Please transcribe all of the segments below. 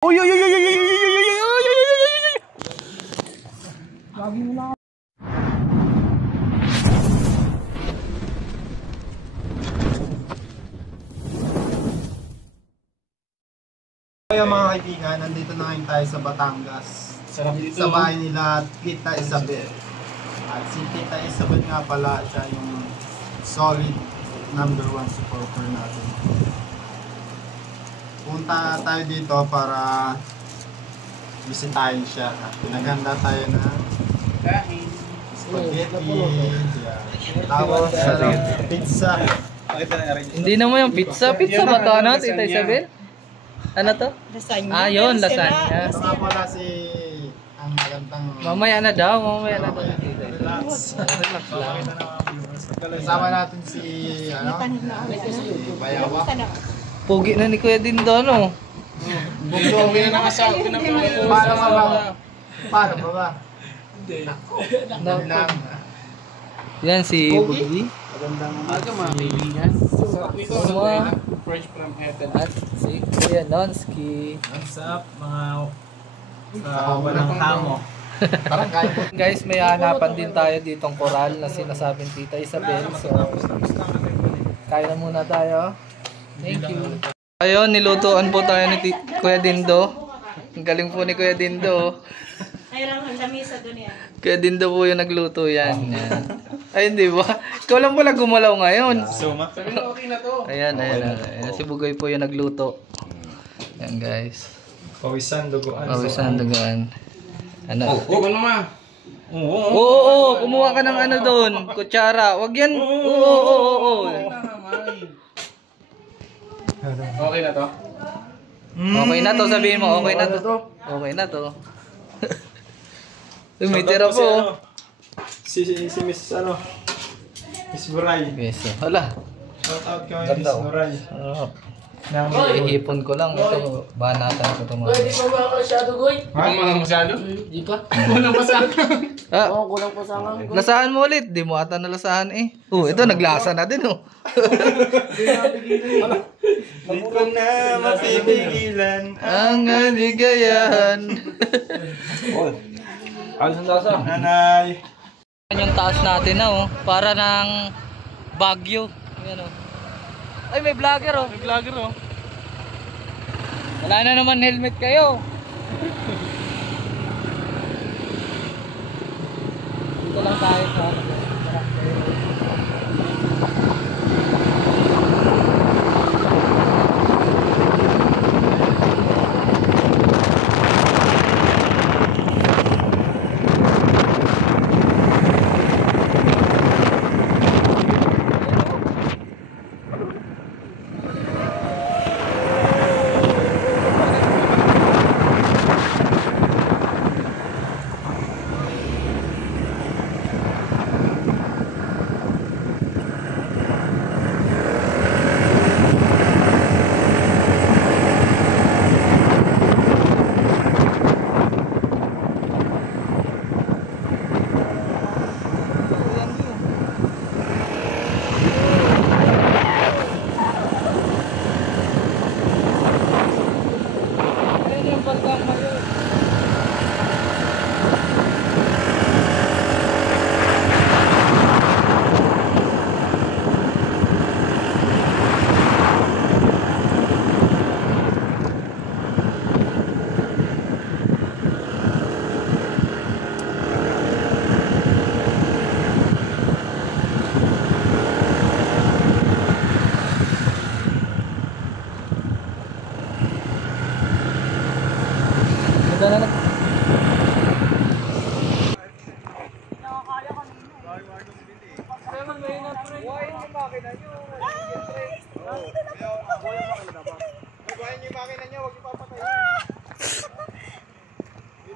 Uy, uy, uy, uy, uy, uy, uy, uy, uy, uy, uy. Lagi mo na. Kaya mga kaibigan, nandito na ngayon tayo sa Batangas. Sarap dito. Sa bahay nila Tita Isabel. At si Tita Isabel nga pala, siya yung solid #1 supporter natin. Punta tayo dito para bisitahin siya. At pinaganda tayo na spaghetti, tapos pizza. Hindi naman yung pizza. Pizza ba ito, ano, Tita Isabel? Ano to? Lasagna. Ah, yun, lasagna. Ito nga pala si ang magandang... Mamaya na daw, mamaya na daw. Relax. Relax lang. Kasama natin si, ano? Si Bayawa. Pugi na ni Kuya Dindo, ano? Bugdogin na asawa. Paano ba? Paano ba? Hindi. Lang. Yan si Bugi. Magandang Aga mga kaibigan. Fresh from heaven. At si Kuya Nonsky. What's up mga walang hamo? Guys, may hanapan din tayo ditong koral na sinasabing Tita Isabel. So, kaya na muna tayo. Thank you. Ayun, nilutuan po tayo ni Kuya Dindo. Ang galing po ni Kuya Dindo. Ay lang, ang lamisa doon yan. Kuya Dindo po yung nagluto yan. Yan. Ay, hindi ba? Ikaw lang pala gumalaw ngayon. Suma. Sabi ko okay na to. Ayan, ayan, ayan. Si Bugoy po yung nagluto. Ayan, guys. Pawisan, duguan. Pawisan, dugaan. Ano? Di ko naman. Oo, kumuha ka ng ano doon. Kutsara. Wag yan. Oo. Okay na to? Okay na to, sabihin mo. Okay na to. Okay na to. May tira po. Si Miss, ano? Miss Buray. Yes. Hala. Shout out kay Miss Buray. Iipon ko lang. Ito, banatan ko ito mga. Di pa ba masyado, Goy? Ang mga masyado? Di pa. Walang masyado. Ah, Oo, kulang pa sa akin. lasahan mo ulit. Di mo ata nalasahan eh. Ito naglasa na din oh. Di ko na mapipigilan. Ang aligayahan. Ano sa lasa? Nanay. Yung taas natin na oh. Para ng Baguio. Ayan oh. Ay, may vlogger oh. May vlogger oh. Wala na naman helmet kayo. Dito lang tayo sa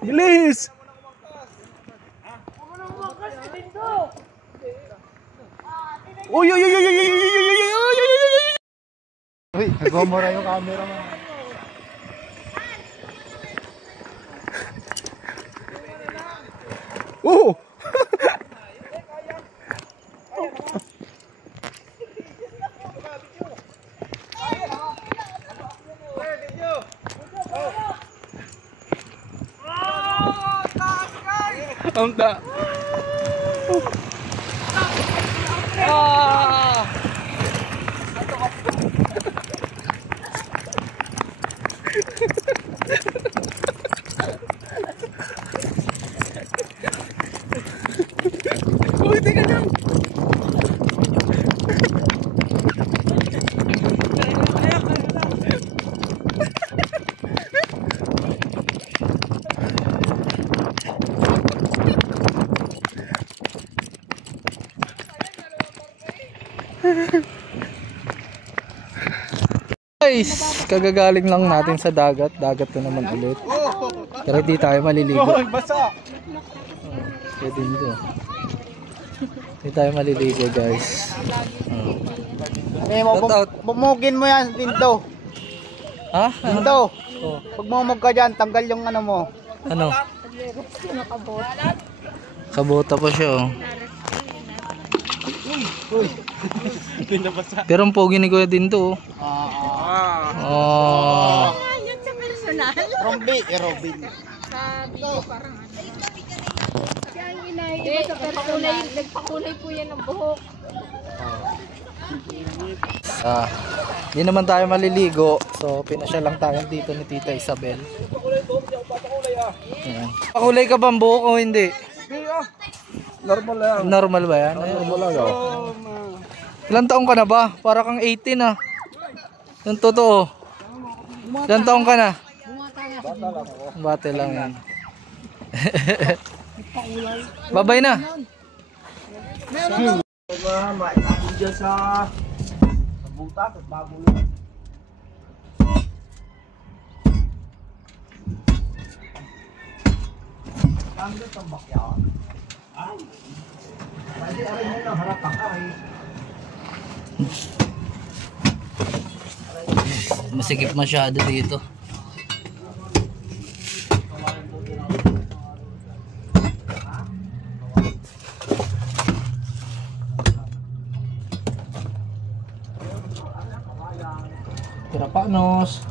Bilis! Uy, uy, uy, uy, uy, uy, uy, uy, uy, uy, uy. Uy, nagmamura yung camera mo. Oh! Ang da. Ah! Uy, tingnan lang. Guys, kagagaling lang natin sa dagat. Dagat na naman ulit. Pero di tayo maliligo. Pwede nito. Di tayo maliligo, guys. Shout out. Bumugin mo yan, Tinto. Ha? Tinto. Oh. Pag bumug ka dyan, tanggal yung ano mo. Ano? Kabota pa siya, oh. Pero ang pogi ni Kuya din to, oh. Oh. Yun sa personal. Rombi, Robin. Sa video parang ano. Kaya ang inay, nagpakulay po yan ng buhok. Hindi naman tayo maliligo. So, pinasya lang tayo dito ni Tita Isabel. Ayan. Pakulay ka ba ang buhok o hindi? Normal lang. Normal ba yan? Normal lang. Ilan taong ka na ba? Para kang 18 ah. Yung totoo. Ilan taong ka na? Bata lang ako. Bate lang yan. Babay na. Maitapon dyan sa buta at bago lang. Ang ganda ang bakyaw. Ay. Pwede aray mo lang harap ka ay. Masikip masyado dito. Tira panos.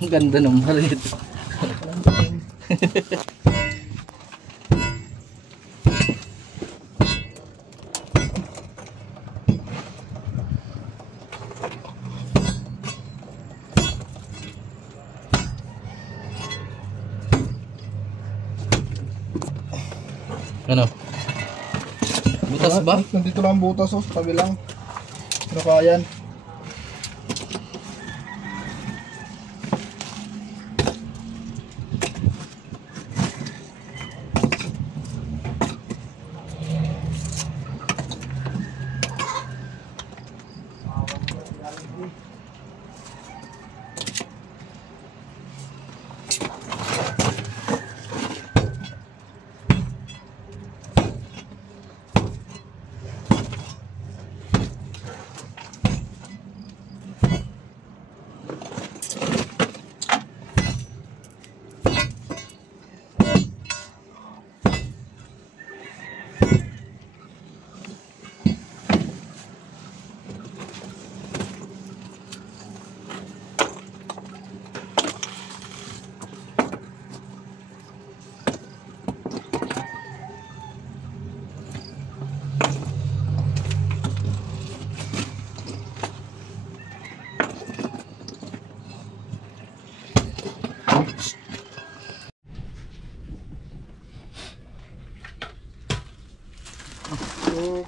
Ang ganda ng marit. Ano? Butas ba? Nandito lang ang butas oh, tabi lang. Ano kaya yan?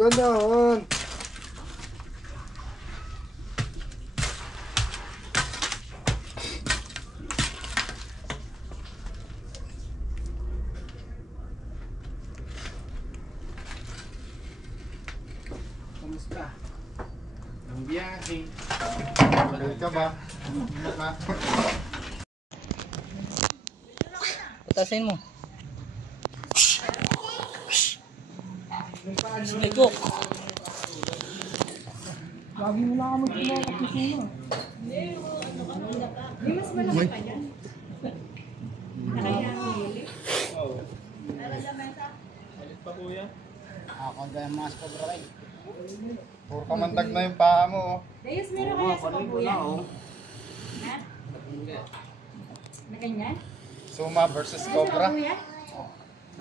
Ganda naman. Ang biyahe. Magaling ka ba? Patasin mo. Liko. Ako ang mas cobra rin. Puro kamandag na yung paa mo. Oh. Dayos, meron kaya sa kabuyan? Ha? Na ganyan? Suma versus cobra. Kabuyan?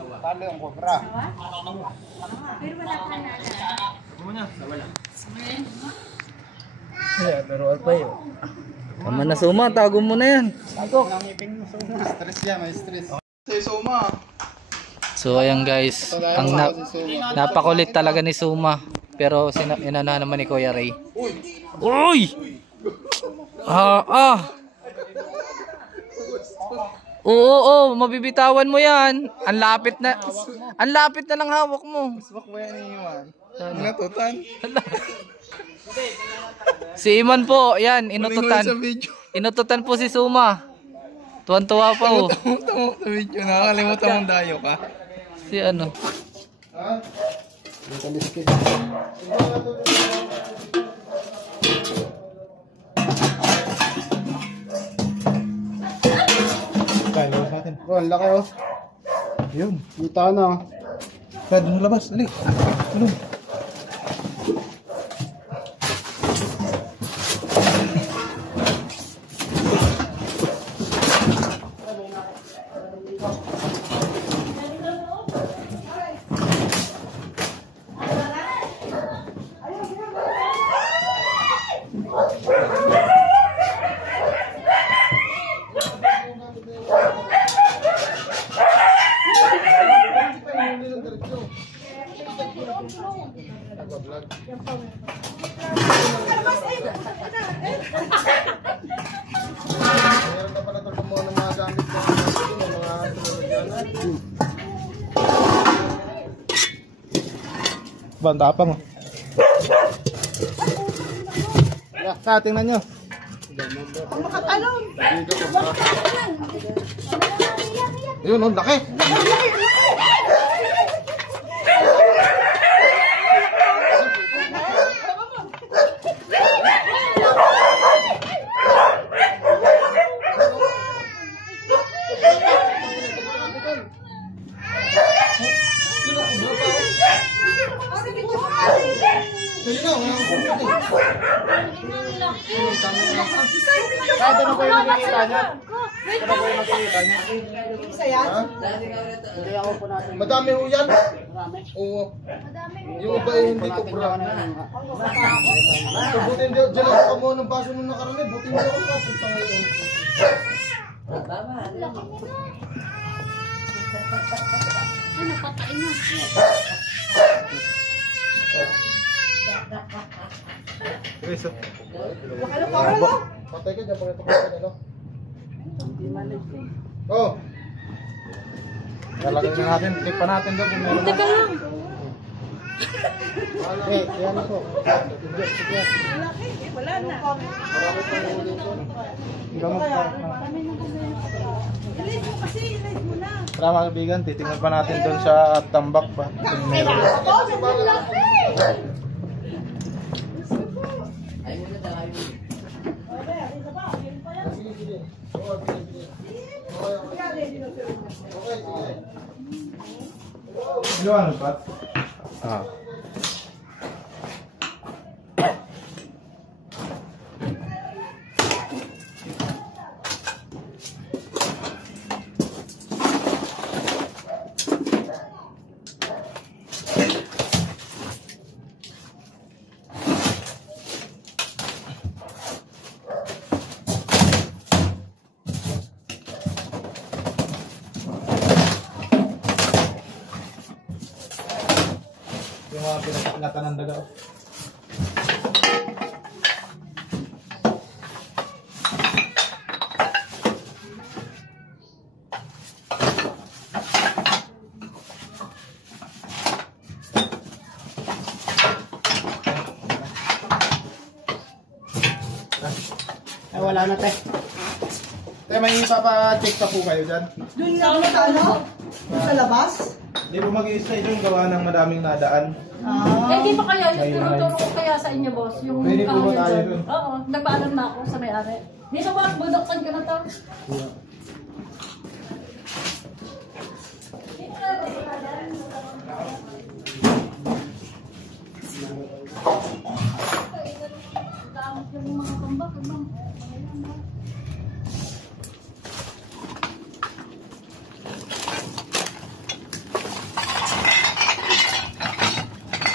Talo yung cobra. Pero wala ka na. Pero alpa yun. Tama na Suma, tago mo na yan. Stress yan, may stress. Say Suma. So ayan guys, ang napakulit talaga ni Suma. Pero inana naman ni Kuya Ray. Uy! Oo, mabibitawan mo yan. Ang lapit na lang hawak mo. Sibak ba yan iiwan? Natutan? Si Iman po, yan, inututan. Inututan po si Suma. Tuwan-tuwa pa oh. Tamo sa video, nakakalimutan mong dayo ka. Si ano? Ha? Kaya sa atin. Oh, ang laki oh. Yun, kita na. Kaya dun labas, dali. Ano? Meron na pala ito kumuha ng mga gamit ko. Banda pa mo. Tingnan nyo. Yun, oh, laki. Kada na po yung nakikita niya? Kada po yung nakikita niya? Isa yan? Madami ho yan? Oo. Yung iba ay hindi ko bra. So buti hindi, dyan ako mo ng baso nung nakarami. Buti hindi ako kapunta ngayon. Ano, patain mo. Chris, patay ka dyan, pakita ko ka ano? Oh! Lalagay na natin, check pa natin doon kung meron. Teka lang. Eh, yan na po. Wala na. Gamot pa. Ilis mo kasi, ilis mo na. Tara mga kaibigan, titingnan pa natin doon sa tambak pa. Kung meron. Ano Pat? Ah. Yung mga pinapaklatan ng daga. wala na, te. Te, may ipapa-check pa po kayo dyan. Doon lang sa ano? Sa labas? Hindi po mag-i-stay doon, gawa ng madaming nadaan. Ah. Eh, di ba kaya yung tinuturo ko kaya sa inyo, boss? Yung Pwede po ba kahoy tayo doon? dun? Oo, nagpaalam na ako sa may-ari. Minsan ba, budoksan ka na to? Yung mga kambak, ma'am.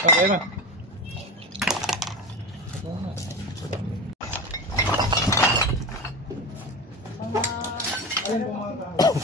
Okay na. Ayun po mga kahoy.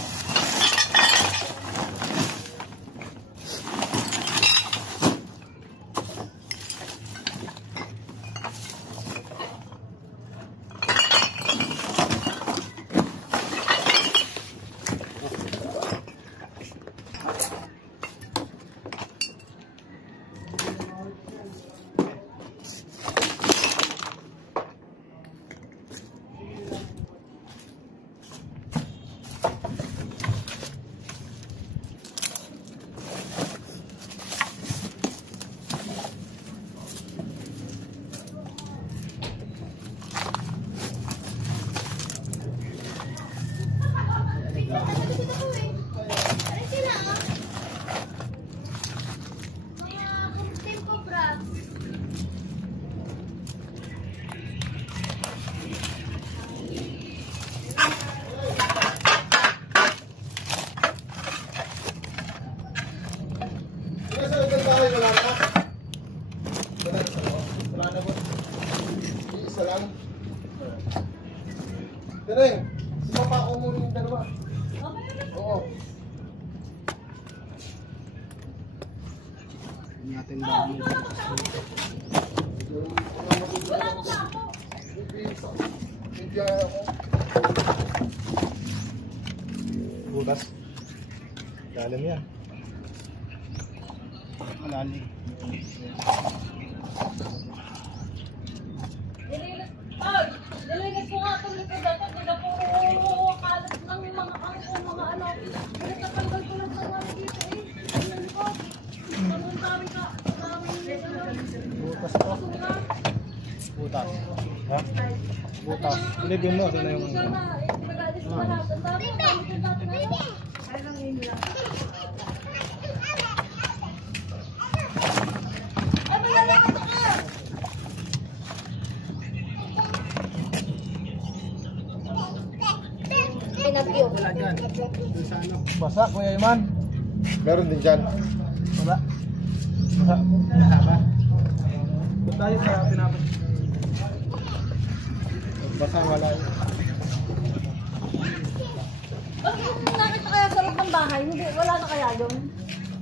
Tereng, sumapa ako muna yung dalawa. Oo. Hindi natin dami. Bigyan ako. Butas. Dalam yan. Malalim. Dilinis ko nga itong likod dito. Hindi na po kalat ng mga ano. Pinagtatanggal ko lang sa mga dito eh. Ayun ko. Ang dami ka. Butas po. Butas. Ha? Butas. Ilibin mo. Ito na yung... Pinag-alis ko lahat. Ang dami. Ang dami ko lahat na yun. Ay lang yun lang. Ay, malalaman ito ka! Wala dyan. Doon sa ano? Basa, Kuya Iman. Meron din dyan. Wala. Basa. Basa ba? Doon tayo sa pinapos. Basa, wala yun. Bakit nakita kaya sa loob ng bahay? Hindi, wala na kaya yun?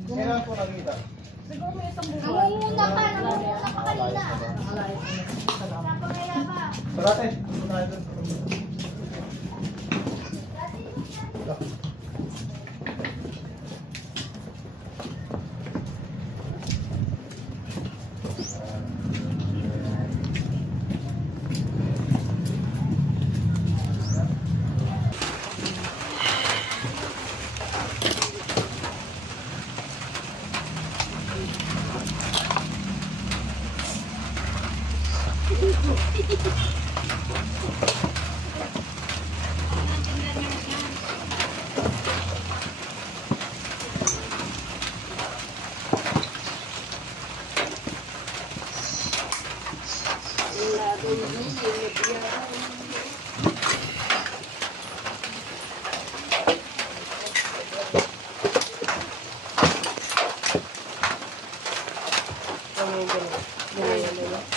Kailangan po nakita. Siguro may isang buwan. Namumuna pa kanina. Sarate. Doon tayo doon.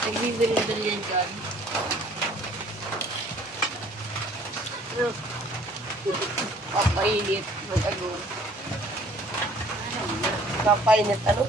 Nagbibili-bili yan dyan. Papainit. Mag-agong. Papainit ano?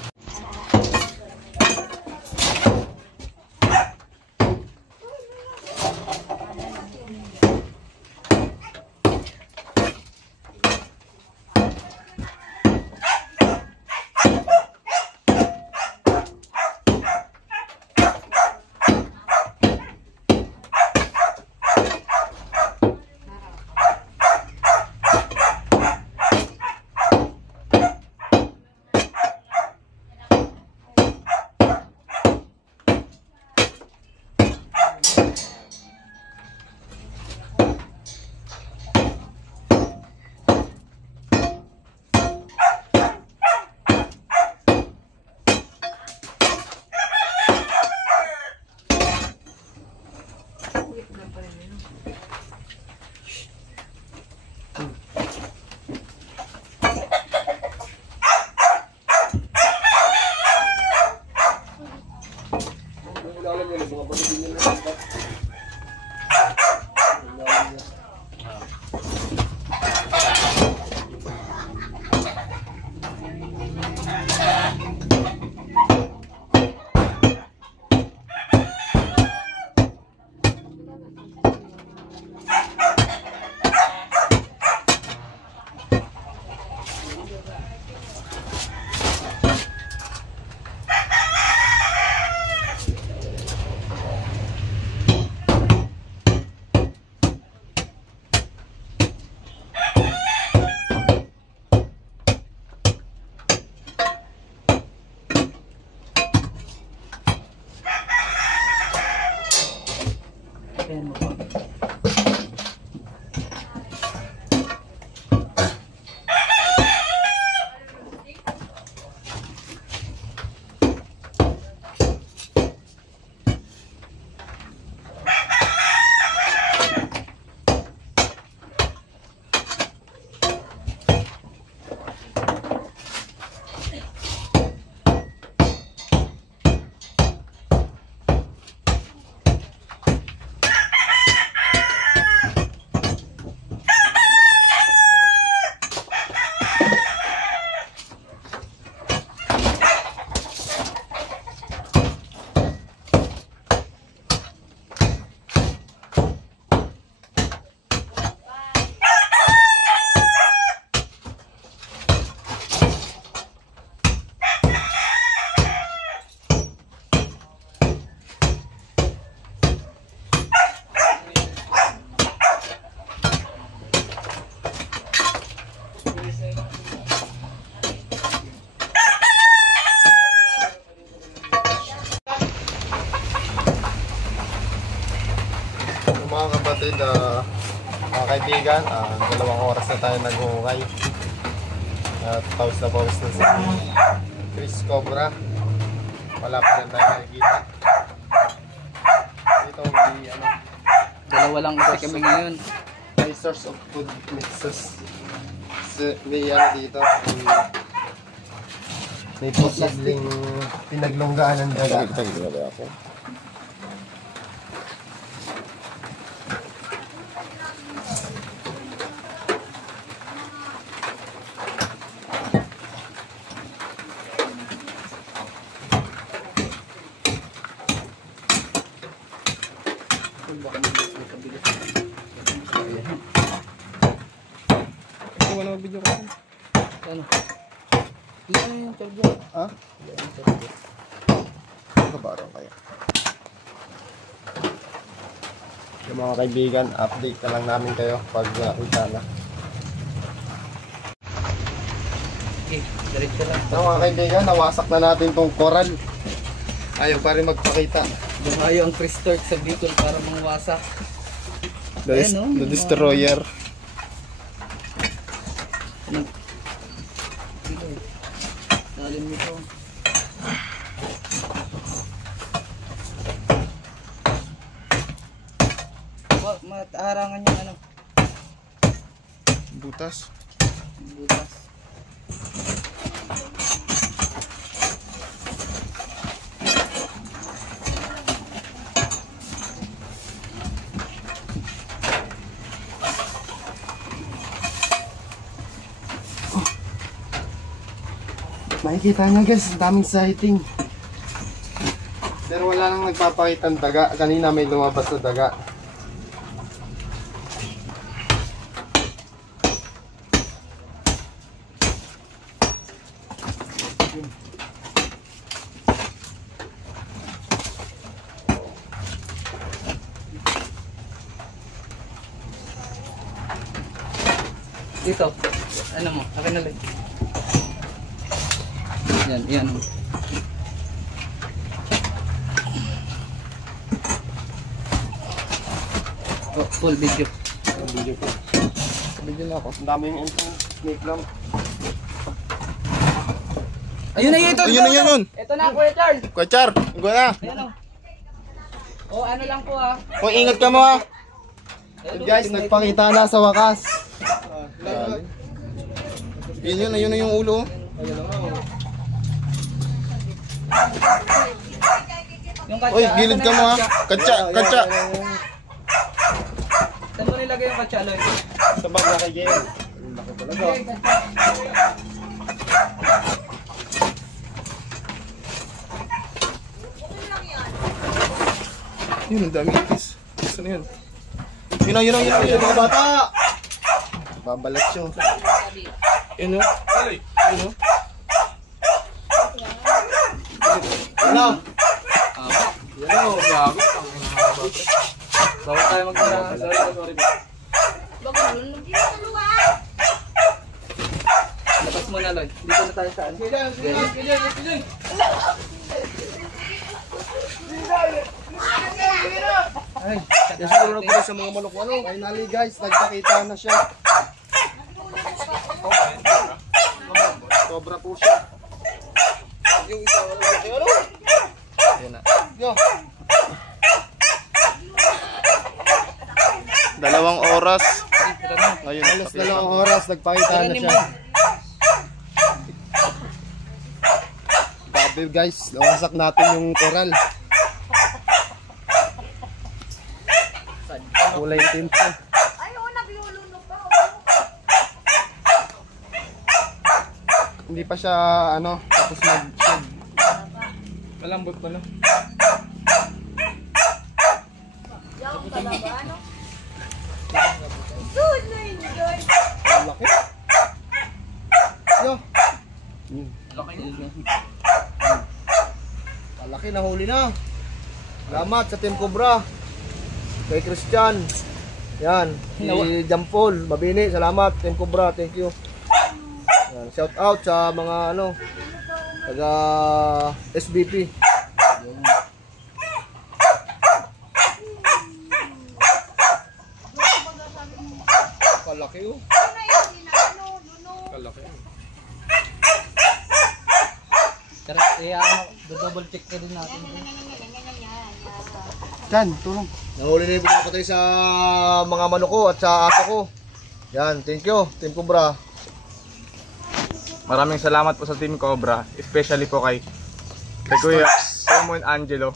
Mga kapatid, mga kaibigan, 2 oras na tayo naghuhukay at pause na si Chris Cobra. Wala pa rin tayo nakikita. Ito may Dalawa lang kasi kami ngayon. may source of food mixes. May dito, may posibleng pinaglunggaan ng daga. Wala mag-video ko. Ano? Dito na yung charger. Ha? Kabaro kaya. Yung mga kaibigan, update na lang namin kayo pag nakita na. Okay, diretso lang. So mga kaibigan, nawasak na natin tong coral. Ayaw pa rin magpakita. Dumayo ang Chris Torch sa Bicol para mangwasak. The Destroyer. Dalim nito. Mataharangan yung ano. Butas. Butas. Makikita nyo guys, ang daming sighting. Pero wala nang nagpapakita ng daga. Kanina may lumabas na daga. Dito. Ano mo? Akin na lang. Yan, yan. Oh, full video. Video po. Video na ako. Ang daming snake lang. Ayun na ito. Ayun. Ito na, Kuya Charles. Kuya Char, ikaw na. Ayan o. Oh, ano lang po ha. O, ingat ka mo ha. Guys, nagpakita na sa wakas. Yun na yung ulo. Yung katsa. Uy, gilid ka mo ha. Katsa, katsa. Saan mo nilagay yung katsa, Loy? Sa bag na kay Jen. Laki talaga. Yun, ang dami itis. Saan yun? Yun ang mga bata! Babalat siya. Yun o. Yun o. Ano? Yan o, bago. Bawal tayo mag-na. Sorry. Labas mo na, Loy. Dito na tayo saan. Ay, Yan siguro nagpuli sa mga manok. Ano? Finally guys, nagpakita na siya. Sobra po siya. Yung isa, ano? Yan na. Yo. 2 oras. Ngayon, alas 2 oras, nagpakita na siya. Grabe guys, nawasak natin yung coral. Kulay itim siya. Hindi pa siya ano, tapos mag-shed. Malambot pa, no? Ang laki. Yo. Malaki, nahuli na. Salamat sa Team Cobra. Kay Christian. Yan. Si Jampol. Mabini. Salamat. Team Cobra. Thank you. Yan. Shout out sa mga ano. Taga SBP. Kalaki oh. Kalaki. Tara, double check ka din natin. Yan, tulong. Nahuli na yung pagkakatay sa mga manok ko at sa aso ko. Yan, thank you, Team Cobra. Maraming salamat po sa Team Cobra, especially po kay Kuya Simon Angelo.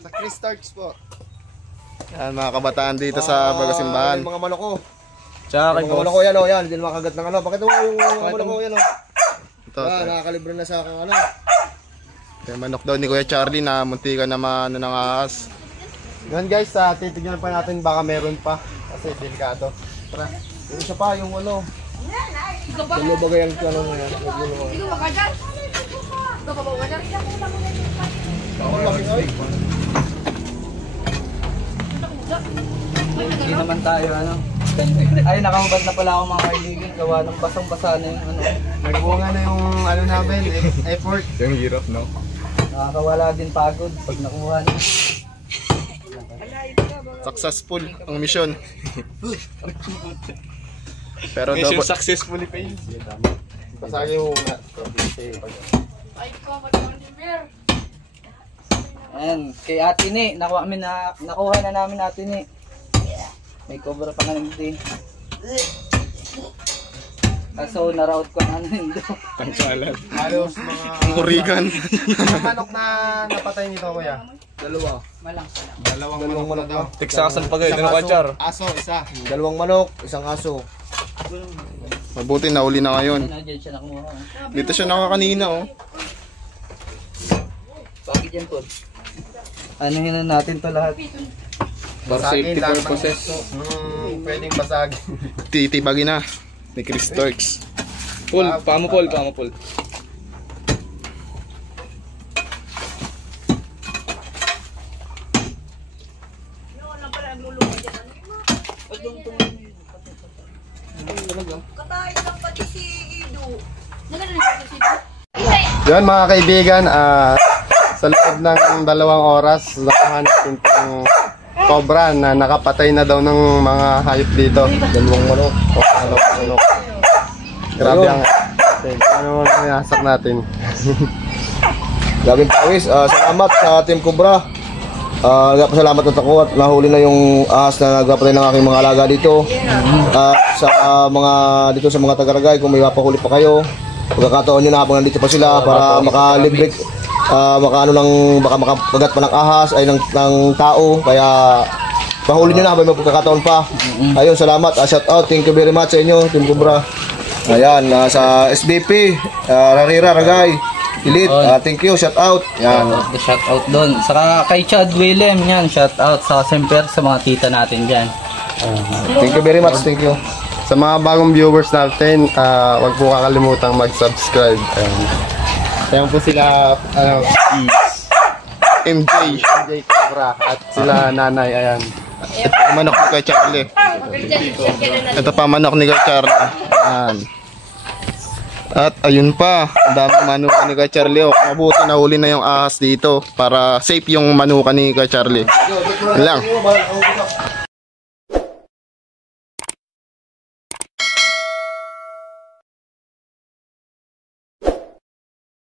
Sa Chris Starks po. Yan, mga kabataan dito sa Bagasimbahan. Mga manok ko. Tsaka kay Mga manok ko yan, oh, yan. Hindi makagat ng ano. Pakita mo yung mga manok ko yan, oh. Ito, Yan, nakakalibre na sa akin, ano. Yung manok daw ni Kuya Charlie na muntikan naman ng ahas. Yan guys, titignan pa natin baka meron pa. Kasi delikado. Tara, yung isa pa, yung ano. Dalo bagay ang ano mo yan. Hindi naman tayo, ano? Ay, nakahubad na pala ako mga kaibigan. Gawa ng basang-basa na yung ano. Nagbunga na yung ano namin, effort. Yung hirap, no? Nakakawala din pagod pag nakuha na. Successful ang mission. Pero Mission double successfully paid. pasagi mo na. Ayan, kay Ate Ni, nakuha na namin Ate Ni. May cobra pa nga hindi. Kaso na-route ko na nindo. Tangsalan. Halos mga Ang kurikan. mga manok na napatay nito kuya. Dalawang manok daw. Tiksasan pa guys, ano ka char? Aso, isa. Dalawang manok, isang aso. Mabuti na uli na ngayon. Diyan siya nakuha. Dito siya nakakanina oh. Bakit yan po? Anuhin na natin to lahat. For safety purposes. Pwedeng basag. Titibagin na ni Chris Starks. Paul, pamo Paul. Yan mga kaibigan, sa loob ng 2 oras, nakuha natin itong cobra na nakapatay na daw ng mga hayop dito. 2 manok o manok. Grabe ang ano nasak natin. Grabing pawis. Salamat sa Team Cobra. Salamat at ako at nahuli na yung ahas na nagpapatay ng aking mga alaga dito. Sa mga dito sa mga taga-Ragay, kung may mapahuli pa kayo, pagkakataon nyo na habang nandito pa sila para baka makagat pa ng ahas ay ng tao, kaya pahuli nyo na habang may pagkakataon pa. Ayun, salamat. Shout out, thank you very much sa inyo, Team Cobra. Ayan, sa SBP, Rarira, Ragay, Elite, thank you, shout out. Yan. Shout out doon. Saka kay Chad Willem, yan, shout out sa Semper, sa mga tita natin dyan. Thank you very much, thank you. Sa mga bagong viewers natin, wag po kakalimutang mag-subscribe. Ayan po sila, MJ Cobra at sila nanay, ayan. Ito ang manok ni Kuya Charlie. Ito pa manok ni Kuya Charlie. Ayan. At ayun pa, ang daming manuka ni Kuya Charlie. Oh, mabuti nahuli na yung ahas dito para safe yung manuka ni Kuya Charlie. Yan lang.